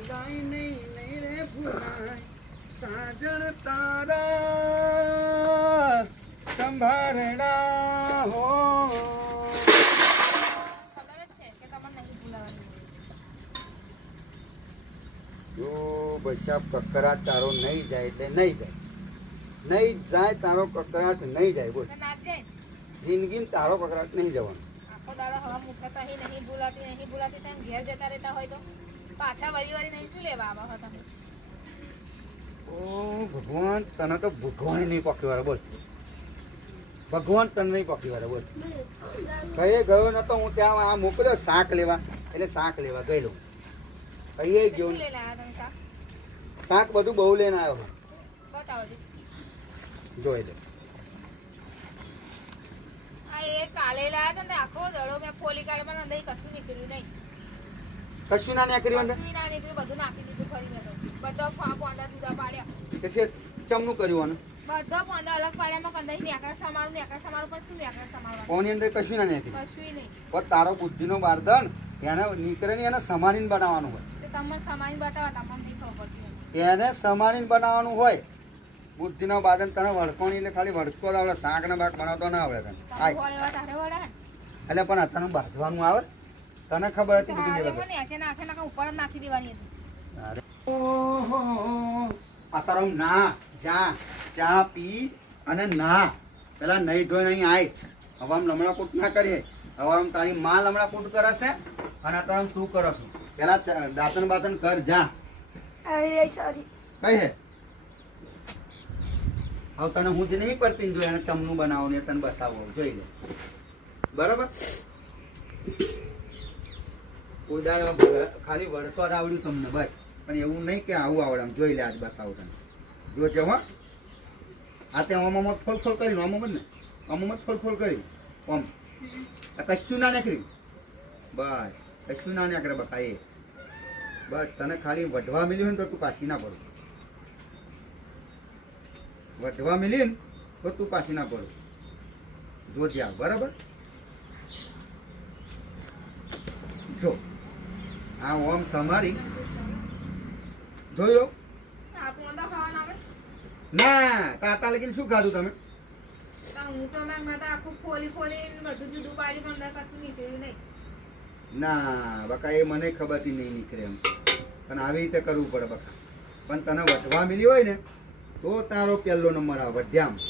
ભૂલાય નહીં નહીં રે ભૂલાય સાજણ તારા સંભારણા હો. જો બસાબ કકરાટ તારો નહીં જાય એટલે નહીં જાય, નહીં જાય તારો કકરાટ નહીં જાય. બોલ જિંદગી તારો કકરાટ નહીં જવાનો. આખો દાડો હવા મુકતા નહીં બોલાતી તેમ ઘેર જતા રહેતા હોય તો પાછા વરી નહીં શું લેવા આવા હતા? ઓ ભગવાન, તને તો ભગવાન નહીં પકી વાળા. બોલ ભગવાન તને નહીં પકી વાળા. બોલ કઈ ગયો નતો હું ત્યાં આ મોકલ્યો શાક લેવા, એટલે શાક લેવા ગયેલો. કઈ ગયો શાક બધું બહુ લઈને આવ્યો. જોઈ લે. એ કાલે લાયા હતા ને આખો દડો મેં ફોલી કાઢવામાં અંદર કશું નીકળ્યું નહીં. કશું ના નીકળ્યું અંદર? કશું ના નીકળ્યું, બધું નાખી દીધું ફરી બધો પોંડા જુદા પાડ્યા. કે ચમનું કર્યું આનું? બધો પોંડા અલગ પાડ્યામાં કંદાઈ નેકર સમારું પણ શું નેકર સમારવાનું? કોની અંદર કશું ના નીકળ્યું? કશું નહીં. પણ તારો બુદ્ધિનો બારદન એને નીકળે ને એને સમારીને બનાવવાનું હોય. તમને સમારી બતાવો, તમને નહીં ખબર પડતી. એને સમારીને બનાવવાનું હોય. બુદ્ધિનો બાદન તને વળકોણી એટલે ખાલી વળકો જ આવડે, શાક ને બાક બનાવતો ના આવડે તને. એટલે પણ અત્યારે બાજવાનું આવે તને ખબર હતી બધી ઉપર નાખી દેવાની હતી. ઓહો અત્યારે ના જા ચા પી અને ના પેલા નહીં ધોઈ નહીં આય. હવામાં લમણા કૂટ ના કરીએ. હવામાં તારી માં લમણા કૂટ કરે છે અને અત્યારે તું કરો છો. પેલા દાંતન બાતન કર જા. સોરી. કઈ હે હવે તને હું જ નહીં પડતી જો એને ચમનું બનાવો ને તને બતાવો જોઈ લે. બરાબર? કોઈ દાડો ખાલી વળતો જ આવડ્યું તમને બસ, પણ એવું નહીં કે આવું આવડે. આમ જોઈ લે, આજ બતાવું તને. જો છે હો આ તે આમાં ફોલ ફોલ કર્યું, આમાં ને આમાં ફોલ ફોલ કર્યું. આમ કશું ના નીકળ્યું. બસ કશું ના નીકળે બકા. એ બસ તને ખાલી વઢવા મળ્યું હોય ને તો તું પાછી ના પડું. વઢવા મિલી ને તો તું પાછી ના પડું. જો જ્યાં બરાબર. જો આ ઓમ સમારી જોયો ના તાતા લગીને શું ખાધું તમે? હું તો આખું ફોલી બધું જુદું પાડી પણ અંદર કશું નીકળ્યું નહીં. ના બકા એ મને ખબર હતી નહીં નીકળે એમ, પણ આવી રીતે કરવું પડે બકા. પણ તને વઢવા મિલી હોય ને તો તારો પહેલો નંબર આવે વઢ્યામ.